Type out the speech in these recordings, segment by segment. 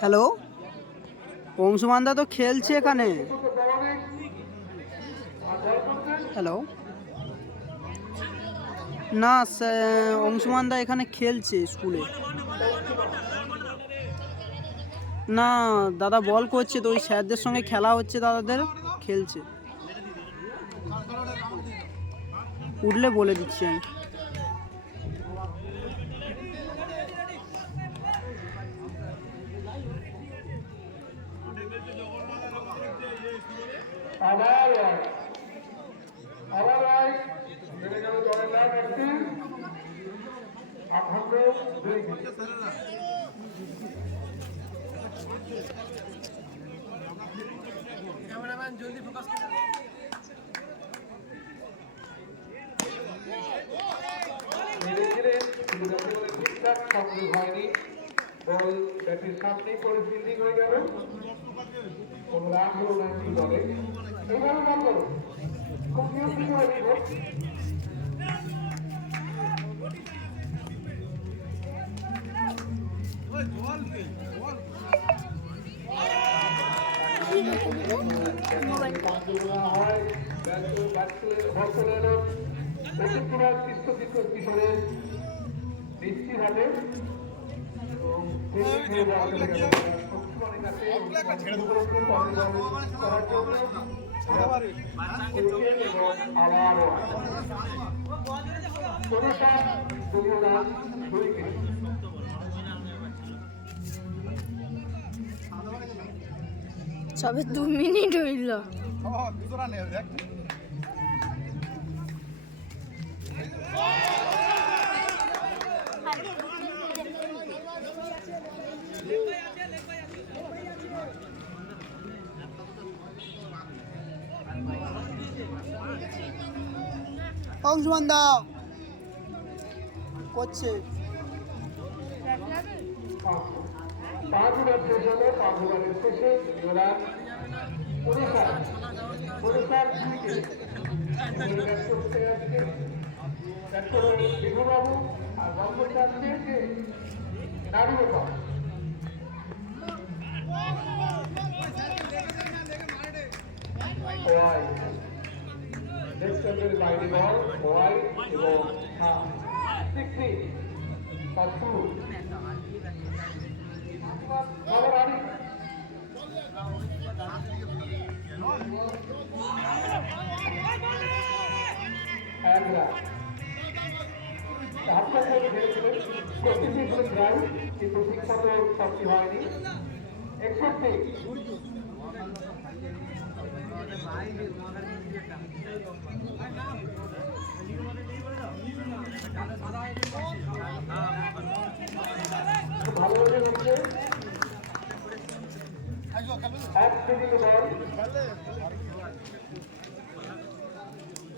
Hello, অংশুমানদা তো খেলছে এখানে। হ্যালো, না অংশুমানদা এখানে খেলছে স্কুলে। না দাদা বল করছে তো, ওই স্যারদের সঙ্গে খেলা হচ্ছে, দাদাদের খেলছে। উঠলে বলে দিচ্ছি আমি। ক্যামেরাম্যান জলদি ফোকাস করুন। ঠিকঠাক কমপ্লিট হয়নি, বল ব্যাটের সামনেই পরে ফিল্ডিং হয়ে গেল। কোনো রান হলো না কি বলে, এইভাবে বল করো, খুব নিয়ন্ত্রিত হবে বল। সবে 2 মিনিট হইল। অংশুমান দা করছে। পাঁচ ওভার শেষ হলো, 5 ওভারের শেষে রান 59 বিভুবাবু আর বন্ধ চাচ্ছে যে নারী বাবু। বাইরে বল ওয়াই এবং কিন্তু ঠিকমতো শক্তি হয়নি। 61 ভালো হচ্ছে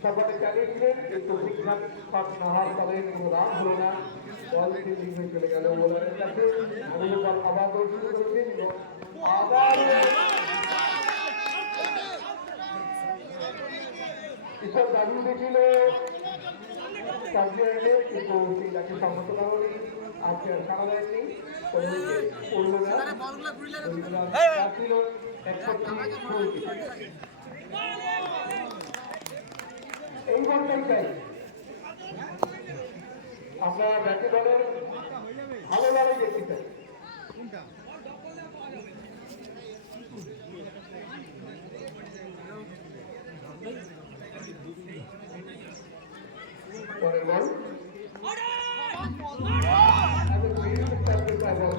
সবাই চালিয়েছিলেন, কিন্তু ঠিকঠাক পাস না হওয়ার ফলে কোনো রান হলো না। বল ফিল্ডিং হয়ে চলে গেল বোলারের কাছে। আবার বল শুরু করছেন এবং আবার এসব দাবি উঠেছিল কাজিয়াইলে, কিন্তু সেই তাকে সম্মত কারণে আজকে আর সারা দেয়নি, পড়লো না। ছিল 61 এই বলটাই চাই আমরা ব্যাটে বলের ভালো লড়াই দেখতে চাই। পরের বল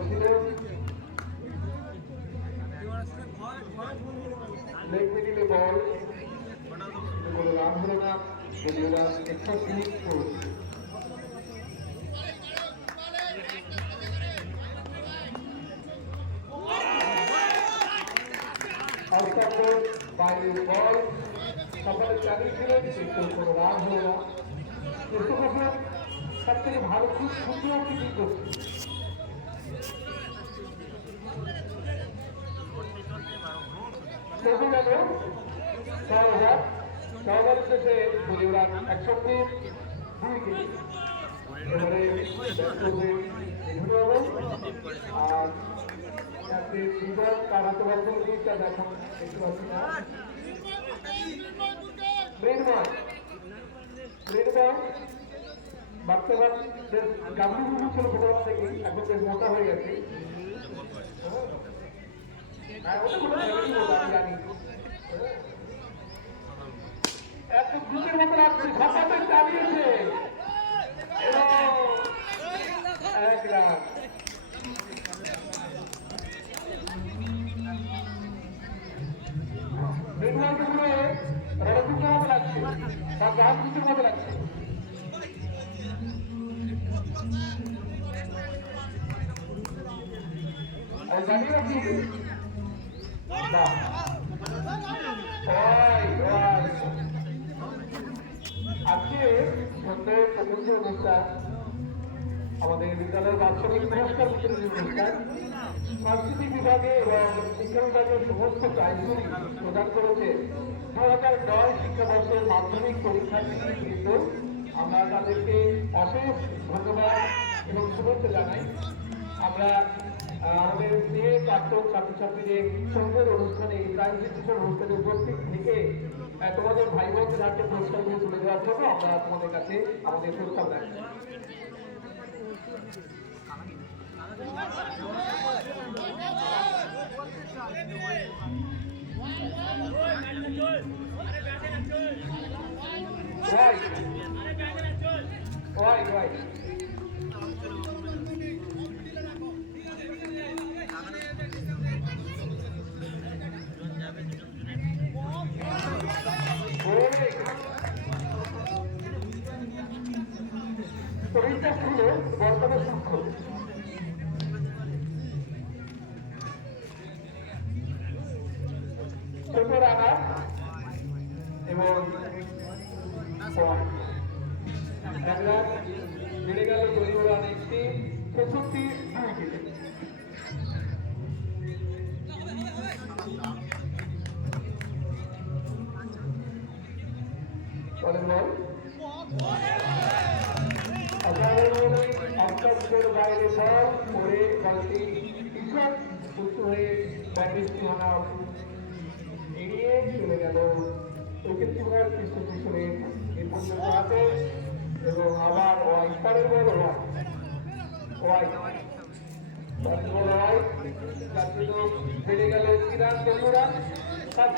ছিল লেগ মিডিলে বল, কোনো রান হলো না। যদিও রান 61 বাইরে বল সকালে চালিয়েছিলেন, কিন্তু কোনো রান হলো না। সব থেকে ভালো খুব সুন্দর ফিল্ডিং করছে। গেল 6 ওভার শেষে রান 61 2 উইকেট। এবারে আর চারটে বিভাগ তার হাতে বন্ধ দিকটা দেখো দেখতে পাচ্ছি না মৃন্ময় বাচ্চা বাচ্চাদের গামলি ছিল ছোটবেলা থেকে এখন বেশ মোটা হয়ে গেছে জানি এত দ্রুতের মতো রাখছে সকালে চালিয়েছে এক রান মৃন্ময়কে পুরো রণযুদ্ধের মতো লাগছে বা গাছ যুদ্ধের মতো লাগছে জানিয়ে দিবে আজকে সন্ধ্যায় প্রথম যে অনুষ্ঠান আমাদের বিদ্যালয়ের বাৎসরিক পুরস্কার বিতরণী অনুষ্ঠান সাংস্কৃতিক বিভাগে এবং শিক্ষা বিভাগের সমস্ত প্রাইজগুলি প্রদান করেছে 2009 শিক্ষাবর্ষের মাধ্যমিক পরীক্ষার্থী কিন্তু আমরা তাদেরকে অশেষ ধন্যবাদ এবং শুভেচ্ছা জানাই আমরা আমাদের মেয়ে প্রাক্তন ছাত্রছাত্রীদের সঙ্গের অনুষ্ঠানে এই প্রাইজ ডিস্ট্রিবিউশন অনুষ্ঠানে উপস্থিত থেকে তোমাদের ভাই বোনদের হাতে পুরস্কারগুলো তুলে দেওয়ার জন্য আমরা তোমাদের কাছে আমাদের প্রস্তাব রাখছি Right. শরীরটা ছিল বর্তমানে সূক্ষ্ম ছোট রানা এবং বেড়ে গেল দলীয় রান একটি ৬৬ উইকেটে বাইরে বল করে বলটি ভীষণ উঁচু হয়ে ব্যাটিং সীমানা এড়িয়ে চলে গেল উইকেট কিপার কৃষ্ণ কিশোরের এই পর্যন্ত হাতে এবং আবার পরের বল বেড়ে গেল ৯৩ রান ৬৭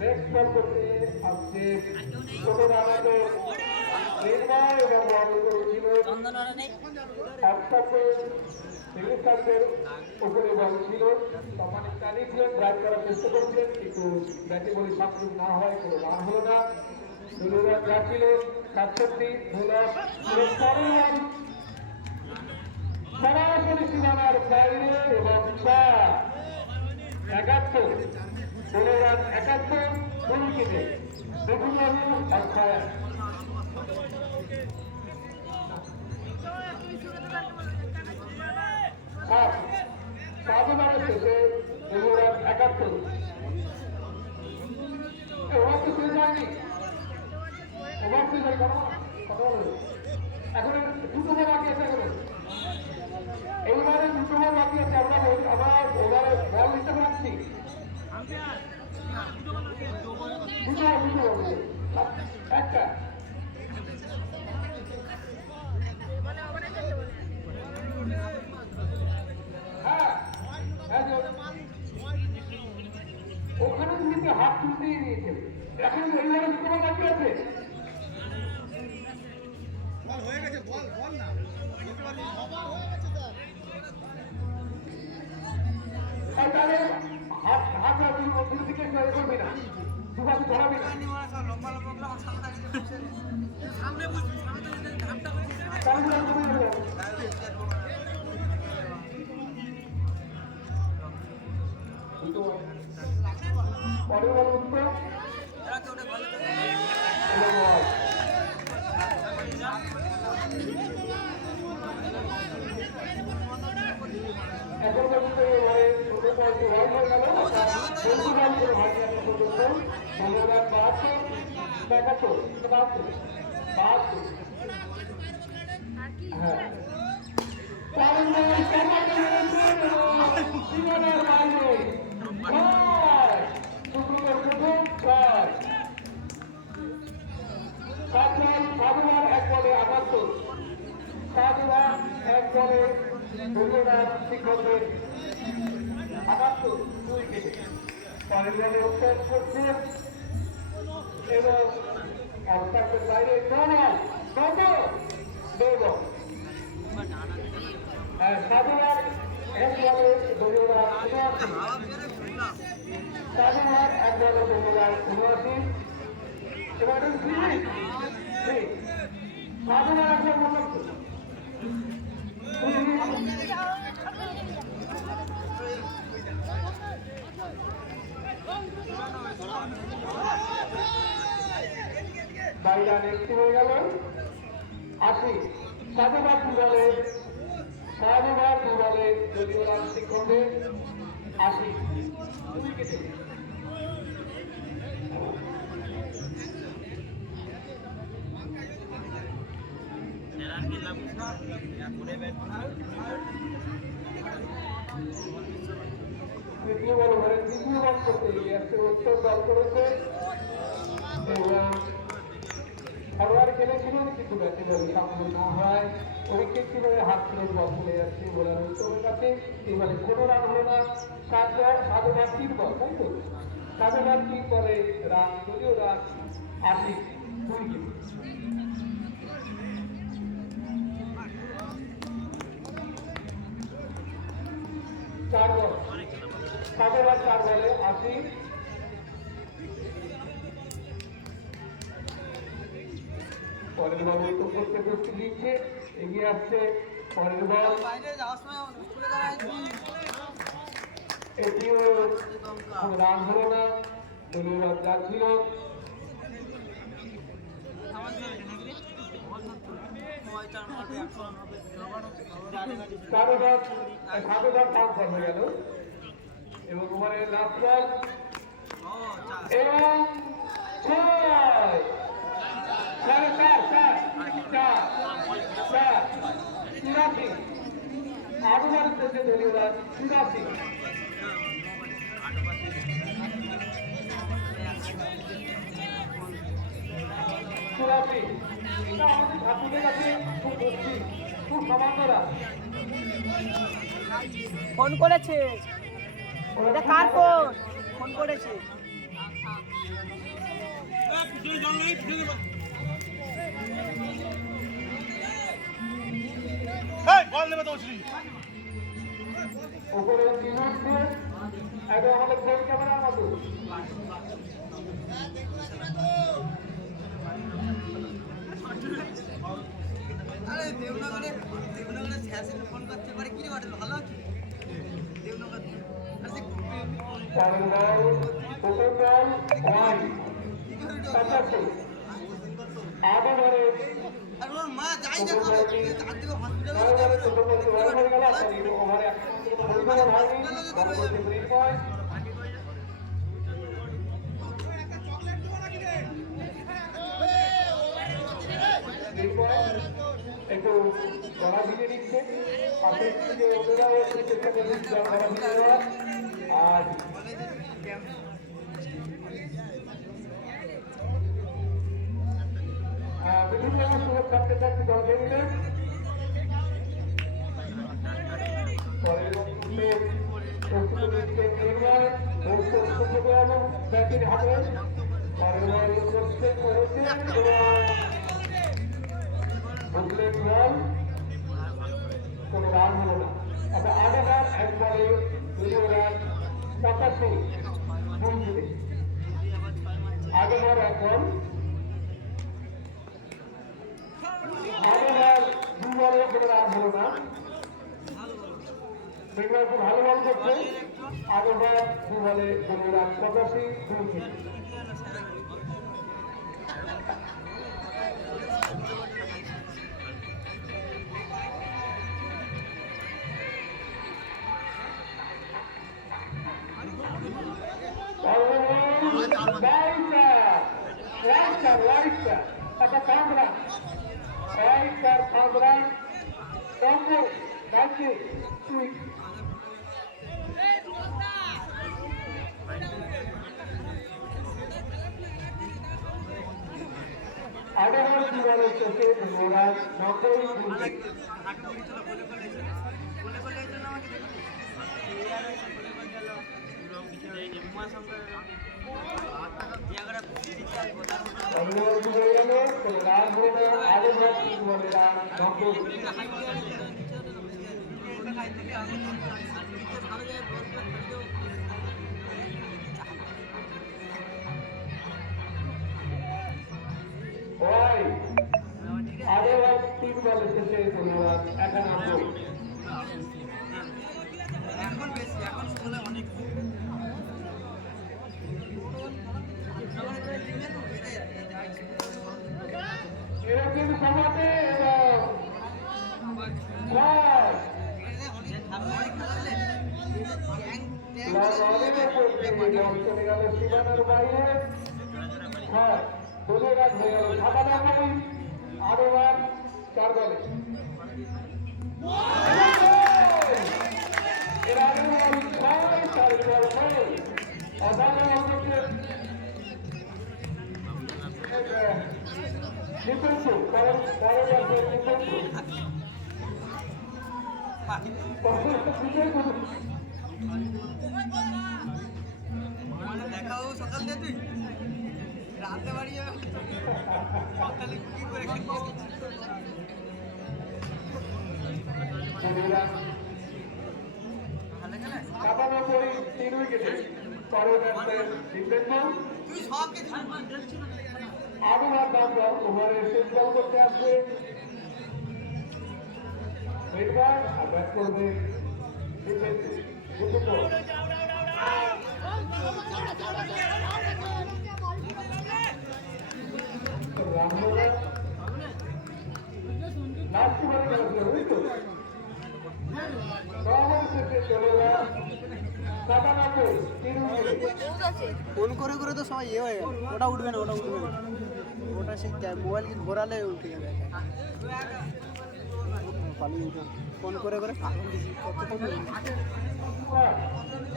নেক্সট বল করতে আসছে ছোট রানাতে নির্ময় এবং বল করেছিল উপরে বল ছিল তখন চালিয়েছিলেন ড্রাইভ করার চেষ্টা করছিলেন কিন্তু ব্যাটে বলে সাকসেস না হয় কোনো রান হলো না ২ রান যা ছিল ৬৭ সরাসরি সীমানার বাইরে এবং ৭১ 16 রান ৭১ 2 উইকেটে বিভিন্ন অর্থায়ন সাধনার শেষে 16 রান ৭১ ওভার তো শেষ হয়নি ওভার শেষ হয় এখন দুটো বাকি আছে এখন এইবারে দুটো বাকি আছে আমরা আবার ওভারে বল হিসেবে রাখছি দুটো একটা ওখানে কিন্তু হাত তুলতেই নিয়েছে এখন এইভাবে দুটো বাকি আছে হয়ে গেছে বল না তাহলে হাত হাত দুটো দিকে করবি না দুপাশে ধরাবি না পরের বল উত্তর এখন পর্যন্ত ছোট বলটি ওয়াইড হয়ে গেল দেখাতো বাহাত্তর বাহাত্তর হ্যাঁ সীমানার বাইরে সাধুবার এক বলে ৭৮ সাধুবার এক বলে ধন্যবাদ শিক্ষকদের ৭৮ 2 উইকেটে পরের বলে অভ্যাস করছে এবং অবস্থানের বাইরে সাধুবার এক বলে ধন্যবাদ ৭৯ সাধুবার এক বলে ধন্যবাদ ৭৯ এবার সাধুবার একবার মনে বাইরা নেক্সট হয়ে গেল ৮০ সাধুবার দু বলে যদিও রান শিক্ষকদের ৮০ উইকেটে তৃতীয় বল ওভারে তৃতীয় বল করতে গিয়ে একটা উত্তর দল করেছে এবং ফরওয়ার্ড খেলেছিলেন কিন্তু ব্যাটে বল সামনে না হয় উইকেট কিভাবে হাত ছেড়ে বল চলে যাচ্ছে বোলার উত্তরের কাছে এবারে কোনো রান হলো না সাধুবার ৩ বল তাই তো সাধুবার ৩ বলে রান যদিও রান ৮০ উইকেট চার বল সাধুবার ৪ বলে ৮০ পরের বল উত্তর করতে প্রস্তুতি নিচ্ছে এগিয়ে আসছে পরের বল এটিও রান হলো না দলীয় রান যাচ্ছিল সাধুবার ৫ বল হয়ে গেল এবং ওভারের লাস্ট বল এবং ৬ আরো বার করছে দলীয় রান ৮৪ এটা আমাদের ঠাকুরের কাছে খুব বেশি খুব সামান্য রান ফোন করেছে এটা কার ফোন ফোন করেছে উপরে একদম আমাদের ফোন ক্যামেরার মতো ফোন করতে পারে কি ভালো আছে দেবনগর মা যাই দেখো একটু গলা ভিজে নিচ্ছে পাশের থেকে ওদেরাও একটু চেষ্টা করছেন গলা ভিজে দেওয়ার আর বিভিন্ন সুযোগ থাকতে থাকতে জল দিয়ে নিলেন পরের প্রস্তুত নিচ্ছে নির্মাণ এবং ব্যাটির হাতে পরের করছে করেছে বুঝলেন বল কোনো রান হলো না তবে আগে রান এক বলে দুই রান ৮৫ বুঝলে আগে বার এক বল আগে বার দু বলে কোনো রান হলো না বেঙ্গল খুব ভালো বল করছে আগে বার দু বলে কোনো রান ৮৫ বুঝলে White, একটা 5 রান। White আর 5 রান। নম্বর 92। আবার কি বলে চোখে ধন্যবাদ 90। এখন বেশি, এখন সময় অনেক এরকম সমাজে চলে গেল সীমানার বাইরে। হ্যাঁ ধন্যবাদ হয়ে গেল সাবানা কবি আরো রান 4 বলে। এর আগে 4 বল অসাধারণ নিপুণু দেখাও সকাল দিয়ে তুই রাতে বাড়ি যাবে সকালে কি করে সাবানা কবি 3 উইকেটে পরের ম্যাচে জিতেছেন। তুই সবকে আরো রান বাংলা ওভারে শেষ বল করতে আসবে এবার আর ব্যাট করবে লাস্ট বল খেলা বুঝতো চলে গেল সাবানা কবি 3 উইকেটে। ফোন করে করে তো সবাই ইয়ে হয়ে গেল, ওটা উঠবে না, ওটা উঠবে না, ওটা সেই মোবাইল ঘোরালে উঠে যাবে। পালিয়ে উঠে ফোন করে করে পাগল দিছি, কতক্ষণ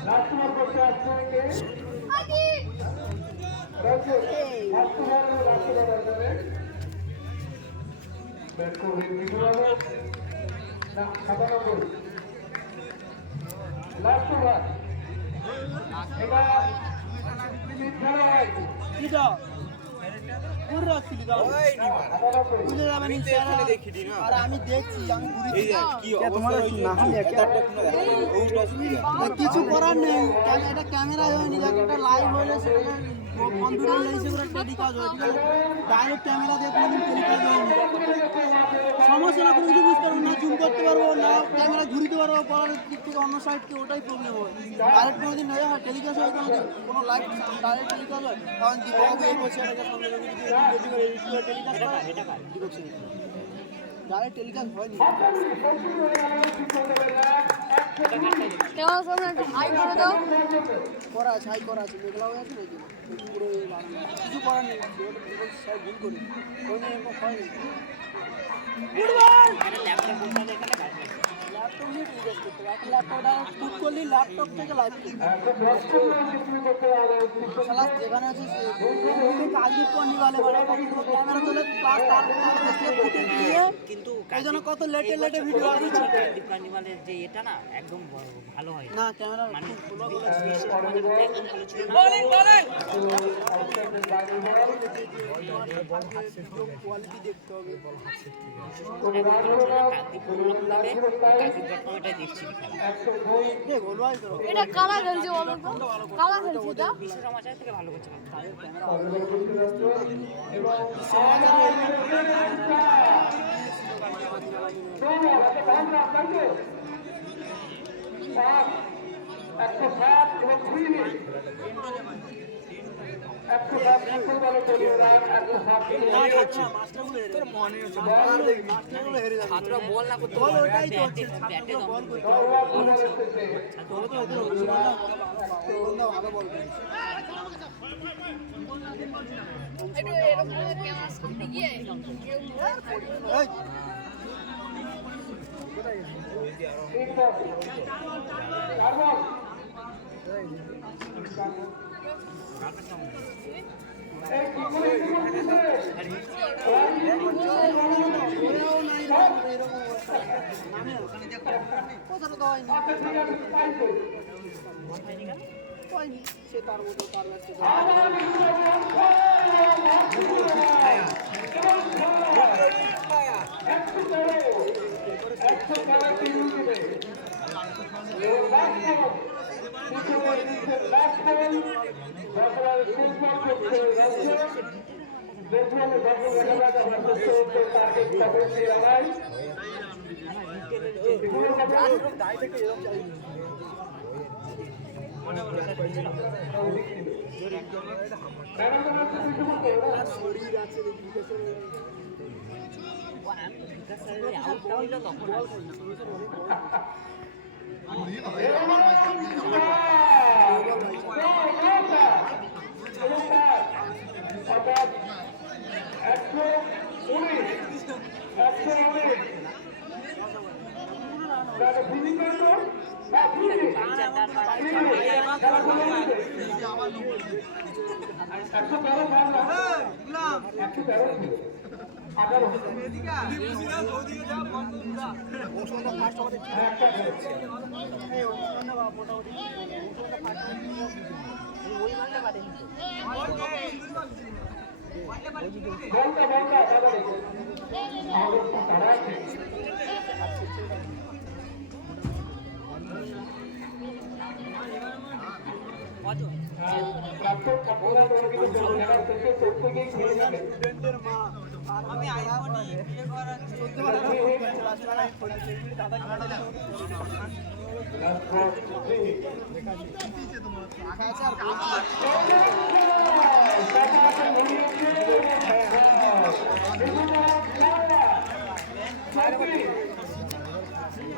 লাস্ট বল করতে আসবে কে রাজু লাস্ট বল রাজু বাজারে ব্যাট করবে বিজয় না সাবানা কবি লাস্ট বল এবার কিটা পুরো রাখছিলি দাও বুঝে যাবে নি স্যার দেখিদি না। আর আমি দেখছি, আমি ঘুরে কি তোমার কি না আমি একটা কিছু করার নেই। এটা ক্যামেরা হয়নি, দেখো এটা লাইভ হলে সেটা কম্পিউটার লেগেছে পুরো টেলিকাস্ট হয়, ডাইরেক্ট ক্যামেরা দিয়ে কোনোদিন টেলিকাস্ট হয়নি। সমস্যা না, কোনো কিছু বুঝতে পারবো না, জুম করতে পারবো না, ক্যামেরা ঘুরিতে পারবো, পড়ার দিক থেকে অন্য সাইডকে, ওটাই প্রবলেম হয়। ডাইরেক্ট কোনোদিন হয়ে হয় টেলিকাস্ট হয়, কোনো লাইভ ডাইরেক্ট টেলিকাস্ট হয়, কারণ দীপক এই বসে এটাকে সামনে টেলিকাস্ট হয়, দীপক সিং ডাইরেক্ট টেলিকাস্ট হয়নি। কেমন সামনে হাই করে দাও। করা আছে, হাই করা আছে, মেঘলা হয়ে আছে নাকি পুরো কিছু করার নেই, সব ভুল করি ওই নিয়ে এরকম হয়নি। ল্যাপটপ নিয়ে টেলিকাস্ট করতে হবে, এখন ল্যাপটপটা বুক করলি ল্যাপটপ থেকে লাইভ শালা যেখানে আছে কাজ করনি বলে ক্যামেরা চলে প্লাস তার ফুটে দিয়ে, কিন্তু এই জন্য কত লেটে লেটে ভিডিও আসছে। কার্নিভালের যে এটা না একদম ভালো হয় না ক্যামেরা মানে একদম ভালো ছিল না। কোয়ালিটি দেখতে হবে। এটা কালা খেলছে বলো তো, কালা খেলছে এটা। বিশ্ব সমাচার থেকে ভালো করছে 110 ফুটবল দলের দলীয় রান 107 ছাত্ররা বল না করতে বল পারে, ওটাই তো ব্যাটে হচ্ছে, ব্যাটে ছাত্ররা বল করতে দল বলে এসেছে ভালো বল করেছে। একটু এরকম ক্যামেরার সামনে গিয়ে এই, তিন বল 4 বল এই কি করে ওরাও নাই এরকম অবস্থা। কোথাও তো হয়নি, হয়নি। সে তার মতো তার কাছে শরীর আছে আউটটা হইলো তখন স্টুডেন্টের মা আমি আইফোনে বিয়ে করার দাদা Last 3. আর